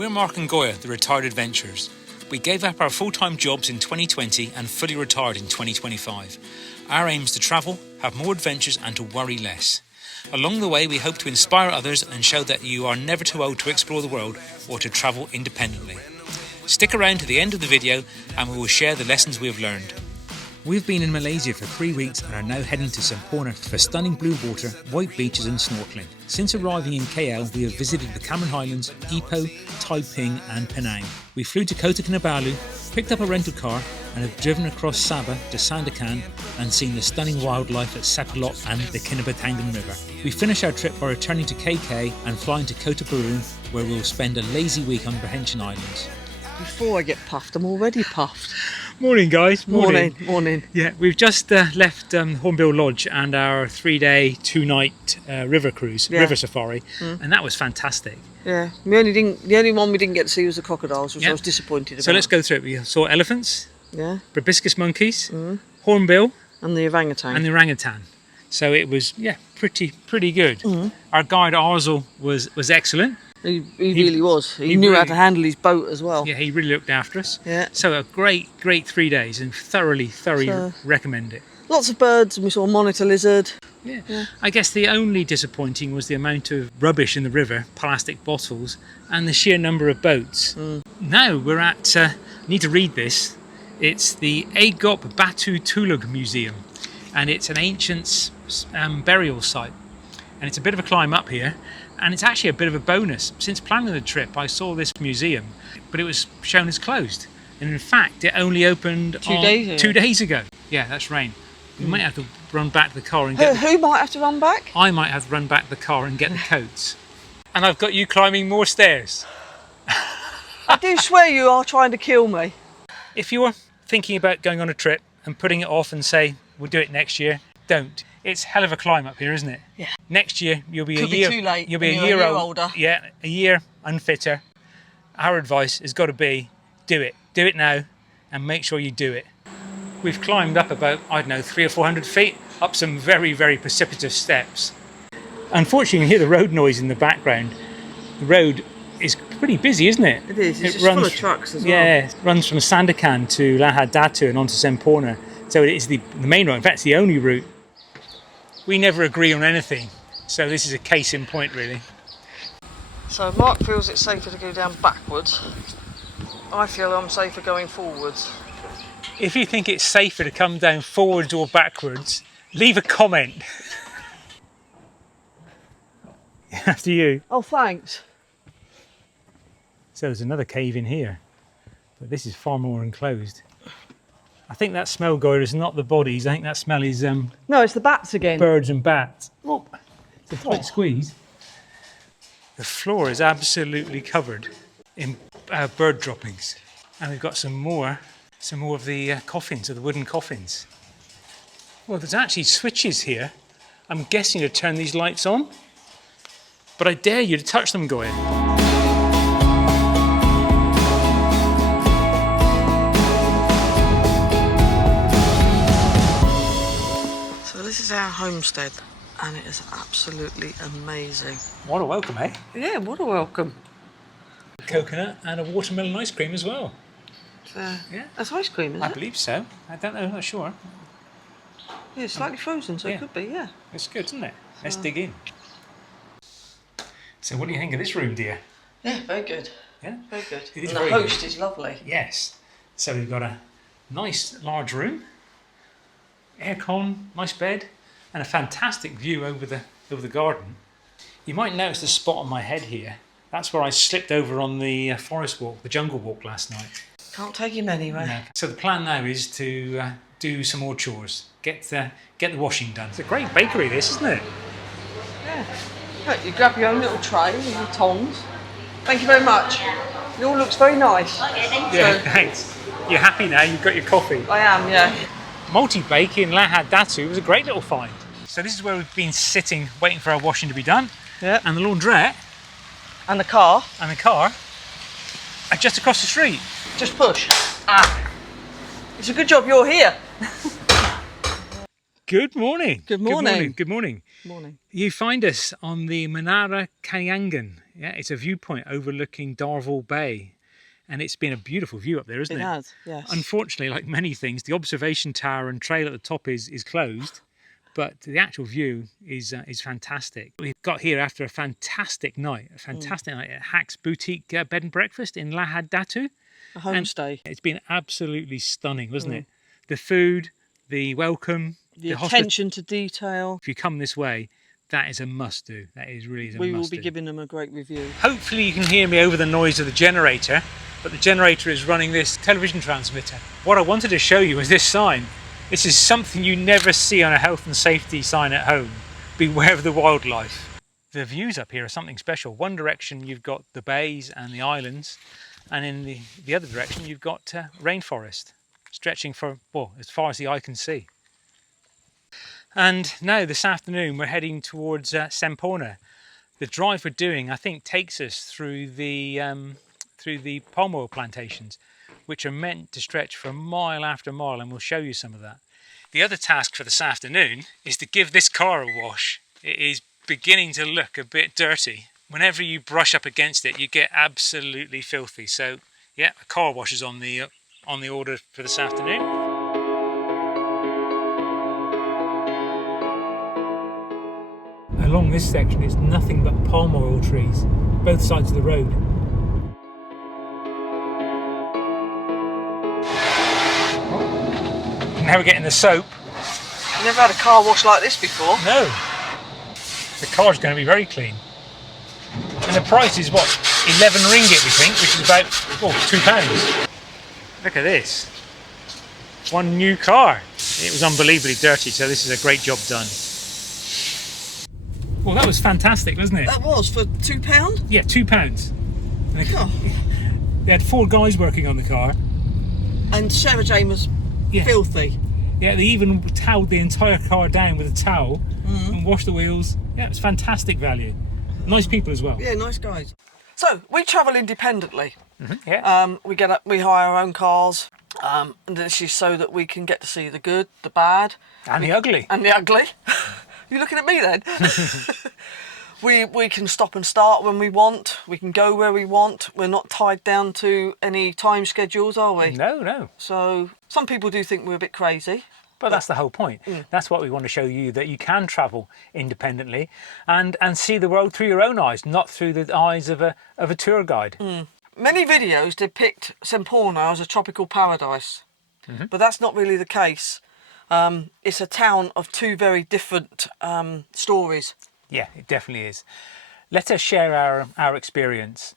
We're Mark and Goya, the retired adventurers. We gave up our full-time jobs in 2020 and fully retired in 2025. Our aim is to travel, have more adventures and to worry less. Along the way, we hope to inspire others and show that you are never too old to explore the world or to travel independently. Stick around to the end of the video and we will share the lessons we have learned. We've been in Malaysia for 3 weeks and are now heading to Semporna for stunning blue water, white beaches and snorkeling. Since arriving in KL, we have visited the Cameron Highlands, Ipoh, Taiping and Penang. We flew to Kota Kinabalu, picked up a rental car and have driven across Sabah to Sandakan and seen the stunning wildlife at Sepalok and the Kinabatangan River. We finish our trip by returning to KK and flying to Kota Baru, where we'll spend a lazy week on Perhentian Islands. Before I get puffed, I'm already puffed. Morning guys, morning. Morning. Yeah, we've just left Hornbill Lodge and our 3-day, 2-night river cruise, river safari, and that was fantastic. Yeah, the only one we didn't get to see was the crocodiles, which I was disappointed about. So let's go through it. We saw elephants, proboscis monkeys, hornbill, and the orangutan. So it was pretty good. Our guide Arzel was excellent. He really was. He knew how to handle his boat as well. Yeah, he really looked after us. Yeah. So a great 3 days and thoroughly recommend it. Lots of birds, and we saw a monitor lizard. Yeah. I guess the only disappointing was the amount of rubbish in the river, plastic bottles, and the sheer number of boats. Now we're at, need to read this, it's the Agop Batu Tulug Museum, and it's an ancient burial site. And it's a bit of a climb up here, and it's actually a bit of a bonus. Since planning the trip, I saw this museum, but it was shown as closed. And in fact, it only opened 2 days ago. Yeah, that's rain. We might have to run back to the car and get... Who might have to run back? I might have to run back to the car and get the coats. And I've got you climbing more stairs. I do swear you are trying to kill me. If you're thinking about going on a trip and putting it off and say, we'll do it next year, don't. It's a hell of a climb up here, isn't it? Yeah. Next year, you'll be Could a year... be too late. You'll be a year older. Yeah, a year unfitter. Our advice has got to be, do it. Do it now and make sure you do it. We've climbed up about, 300 or 400 feet, up some very, very precipitous steps. Unfortunately, you can hear the road noise in the background. The road is pretty busy, isn't it? It is. It's just full of trucks as well. Yeah, it runs from Sandakan to Lahad Datu and onto Semporna. So it is the main road. In fact, it's the only route. We never agree on anything, so this is a case in point, really. So Mark feels it's safer to go down backwards. I feel I'm safer going forwards. If you think it's safer to come down forwards or backwards, leave a comment. After you. Oh, thanks. So there's another cave in here, but this is far more enclosed. I think that smell, Goya, is not the bodies. I think that smell is... No, it's the bats again. Birds and bats. Oh, it's a tight squeeze. The floor is absolutely covered in bird droppings. And we've got some more of the coffins, of the wooden coffins. Well, there's actually switches here. I'm guessing to turn these lights on. But I dare you to touch them, Goya. This is our homestead, and it is absolutely amazing. What a welcome, eh? Yeah, what a welcome. Coconut and a watermelon ice cream as well. Yeah, that's ice cream, isn't it? I believe so. I don't know, I'm not sure. Yeah, it's slightly frozen, so it could be, yeah. It's good, isn't it? Let's dig in. So what do you think of this room, dear? Yeah, very good. Yeah? Very good. It is and very the host good. is lovely. Yes. So we've got a nice large room, aircon, nice bed, and a fantastic view over the garden. You might notice the spot on my head here. That's where I slipped over on the forest walk, the jungle walk last night. Can't take him anywhere. No. So the plan now is to do some more chores, get the washing done. It's a great bakery, this, isn't it? Yeah. Look, you grab your own little tray with your tongs. Thank you very much. It all looks very nice. Okay, thank you. Yeah, thanks. You're happy now? You've got your coffee? I am, yeah. Multi-bake in Lahad Datu was a great little find. So this is where we've been sitting, waiting for our washing to be done. Yeah. And the laundrette. And the car. And the car are just across the street. Just push. Ah. It's a good job you're here. Good morning. Good morning. Good morning. Morning. You find us on the Menara Kayangan. Yeah, it's a viewpoint overlooking Darvel Bay. And it's been a beautiful view up there, isn't it? It has, yes. Unfortunately, like many things, the observation tower and trail at the top is closed, but the actual view is fantastic. We got here after a fantastic night at Hack's Boutique Bed and Breakfast in Lahad Datu. A homestay. It's been absolutely stunning, wasn't it? The food, the welcome, the attention to detail. If you come this way, that is a must do. That is really a must do. We will be giving them a great review. Hopefully you can hear me over the noise of the generator, but the generator is running this television transmitter. What I wanted to show you is this sign. This is something you never see on a health and safety sign at home. Beware of the wildlife. The views up here are something special. One direction you've got the bays and the islands, and in the other direction you've got rainforest, stretching for, well, as far as the eye can see. And now this afternoon we're heading towards Semporna. The drive we're doing, I think, takes us through the palm oil plantations, which are meant to stretch for mile after mile, and we'll show you some of that. The other task for this afternoon is to give this car a wash. It is beginning to look a bit dirty. Whenever you brush up against it, you get absolutely filthy. So yeah, a car wash is on the order for this afternoon. Along this section it's nothing but palm oil trees, both sides of the road. Now we're getting the soap. I've never had a car wash like this before. No. The car's going to be very clean. And the price is what? 11 ringgit we think, which is about £2. Look at this. One new car. It was unbelievably dirty, so this is a great job done. Well, that was fantastic, wasn't it? That was, for £2? Yeah, £2. They had 4 guys working on the car. And Sarah Jane was filthy. Yeah, they even toweled the entire car down with a towel and washed the wheels. Yeah, it was fantastic value. Nice people as well. Yeah, nice guys. So, we travel independently. Yeah. We hire our own cars. And this is so that we can get to see the good, the bad. And the ugly. And the ugly. You looking at me then? We can stop and start when we want. We can go where we want. We're not tied down to any time schedules, are we? No. So some people do think we're a bit crazy. But that's the whole point. That's what we want to show you, that you can travel independently and see the world through your own eyes, not through the eyes of a tour guide. Many videos depict Semporna as a tropical paradise, but that's not really the case. It's a town of 2 very different stories. Yeah, it definitely is. Let us share our experience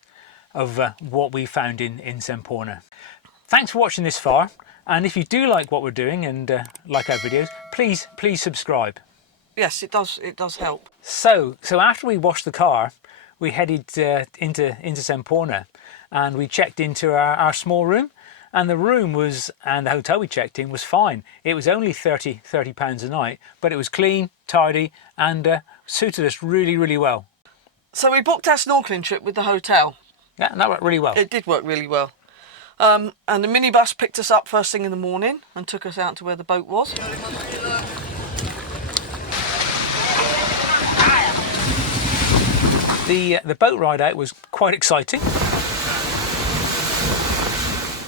of what we found in Semporna. Thanks for watching this far, and if you do like what we're doing and like our videos, please subscribe. Yes, it does help. So after we washed the car, we headed into Semporna, and we checked into our small room. And the room and the hotel we checked in was fine. It was only £30 a night, but it was clean, tidy, and suited us really, really well. So we booked our snorkelling trip with the hotel. Yeah, and that worked really well. It did work really well. And the minibus picked us up first thing in the morning and took us out to where the boat was. The boat ride out was quite exciting.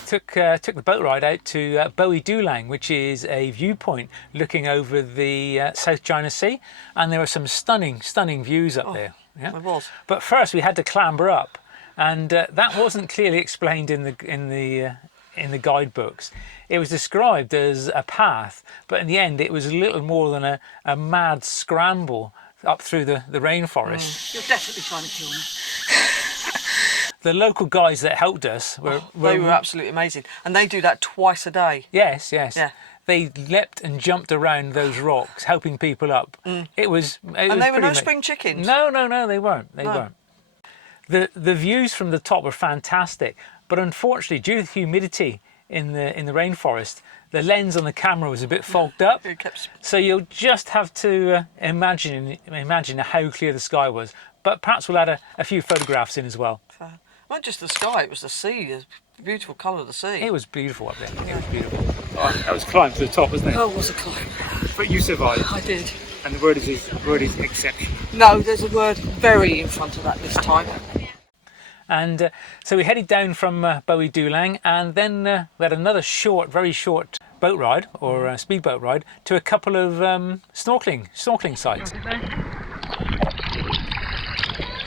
Took the boat ride out to Bowie Dulang, which is a viewpoint looking over the South China Sea, and there were some stunning views up there. Yeah, there was. But first we had to clamber up, and that wasn't clearly explained in the guidebooks. It was described as a path, but in the end it was a little more than a mad scramble up through the rainforest. You're definitely trying to kill me. The local guys that helped us were absolutely amazing, and they do that twice a day. Yes. Yeah. They leapt and jumped around those rocks, helping people up. It was and they were no spring chickens. No, they weren't. They weren't. The views from the top were fantastic, but unfortunately, due to the humidity in the rainforest, the lens on the camera was a bit fogged up. So you'll just have to imagine how clear the sky was. But perhaps we'll add a few photographs in as well. Not just the sky, it was the sea, the beautiful colour of the sea. It was beautiful up there. It was beautiful. Oh, that was climb to the top, wasn't it? Oh, it was a climb. But you survived. I did. And the word is exceptional. No, there's a word very in front of that this time. And so we headed down from Bowie Dulang, and then we had another very short boat ride, or speedboat ride, to a couple of snorkeling sites.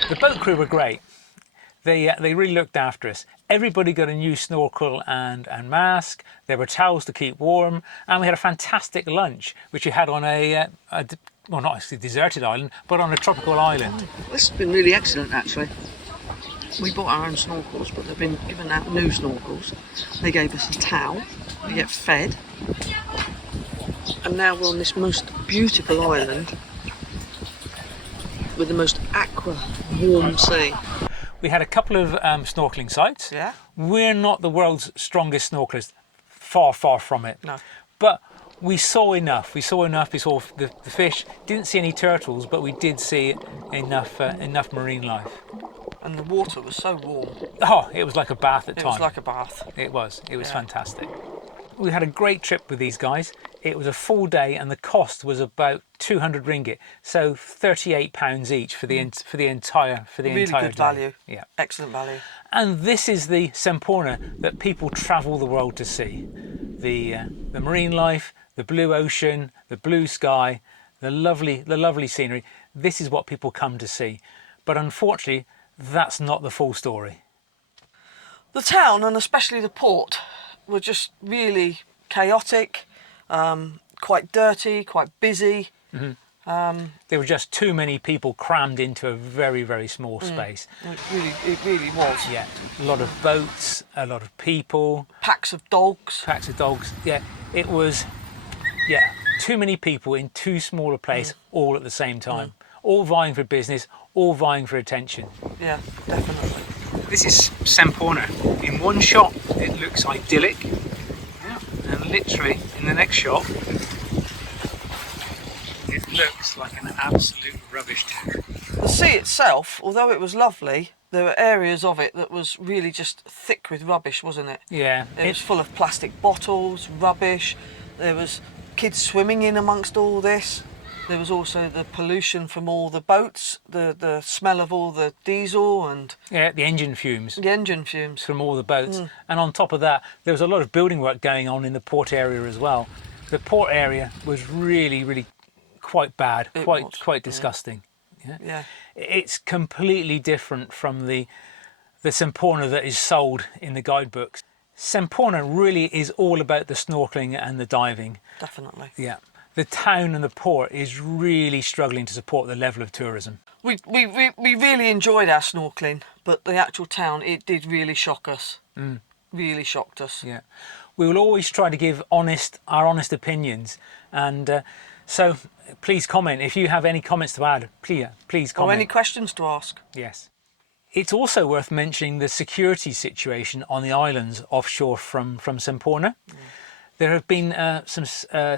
The boat crew were great. They really looked after us. Everybody got a new snorkel and mask. There were towels to keep warm, and we had a fantastic lunch, which we had on well, not actually a deserted island, but on a tropical island. This has been really excellent, actually. We bought our own snorkels, but they've been given out new snorkels. They gave us a towel. We get fed, and now we're on this most beautiful island with the most aqua warm sea. We had a couple of snorkeling sites. Yeah. We're not the world's strongest snorkelers, far from it. No. But we saw enough. We saw the fish. Didn't see any turtles, but we did see enough marine life. And the water was so warm. Oh, it was like a bath at times. It was like a bath. It was fantastic. We had a great trip with these guys. It was a full day, and the cost was about 200 ringgit, so £38 each for the entire Really entire good day. value. Yeah, Excellent value. and this is the Semporna that people travel the world to see. The marine life, the blue ocean, the blue sky, the lovely scenery. This is what people come to see, but unfortunately, that's not the full story. The town, and especially the port, were just really chaotic, quite dirty, quite busy. Mm-hmm. There were just too many people crammed into a very small space. It really was. Yeah, a lot of boats, a lot of people. Packs of dogs. Yeah, it was, too many people in too small a place all at the same time. All vying for business, all vying for attention. Yeah, definitely. This is Semporna. In one shot, it looks idyllic. Yeah. And literally, in the next shot, it looks like an absolute rubbish town. The sea itself, although it was lovely, there were areas of it that was really just thick with rubbish, wasn't it? Yeah. It was full of plastic bottles, rubbish. There was kids swimming in amongst all this. There was also the pollution from all the boats, the smell of all the diesel and... Yeah, the engine fumes. The engine fumes. From all the boats. And on top of that, there was a lot of building work going on in the port area as well. The port area was really quite bad, quite disgusting. Yeah. It's completely different from the Semporna that is sold in the guidebooks. Semporna really is all about the snorkeling and the diving. Definitely. Yeah. The town and the port is really struggling to support the level of tourism. We really enjoyed our snorkeling, but the actual town, it did really shock us. Really shocked us. Yeah. We will always try to give our honest opinions, and so please comment. If you have any comments to add, please comment. Or any questions to ask. Yes. It's also worth mentioning the security situation on the islands offshore from Semporna. There have been some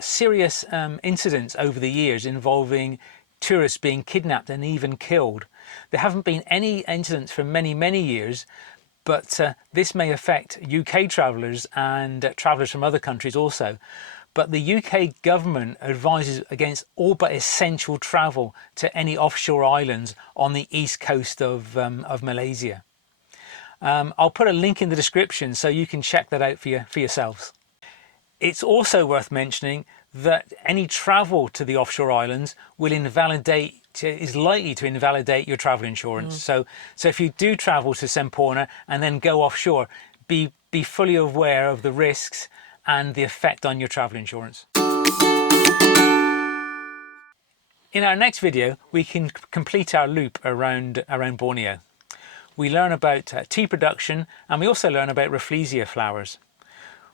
serious incidents over the years involving tourists being kidnapped and even killed. There haven't been any incidents for many years, but this may affect UK travellers and travellers from other countries also. But the UK government advises against all but essential travel to any offshore islands on the east coast of Malaysia. I'll put a link in the description so you can check that out for yourselves. It's also worth mentioning that any travel to the offshore islands is likely to invalidate your travel insurance. So if you do travel to Semporna and then go offshore, be fully aware of the risks and the effect on your travel insurance. In our next video, we can complete our loop around Borneo. We learn about tea production, and we also learn about rafflesia flowers.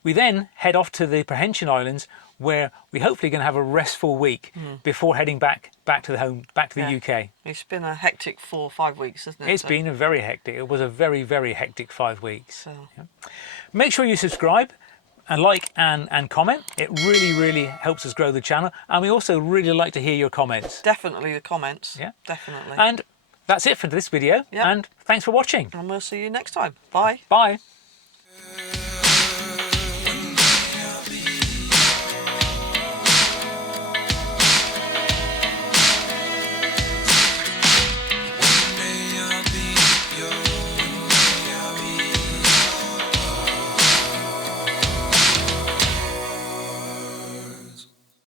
We then head off to the Perhentian Islands, where we hopefully going to have a restful week before heading back to the UK. It's been a hectic 4 or 5 weeks, hasn't it? It's been a very hectic. It was a very hectic 5 weeks. Yeah. Make sure you subscribe and like and comment. It really helps us grow the channel, and we also really like to hear your comments. Definitely the comments. Yeah, definitely. And that's it for this video. And thanks for watching. And we'll see you next time. Bye. Bye.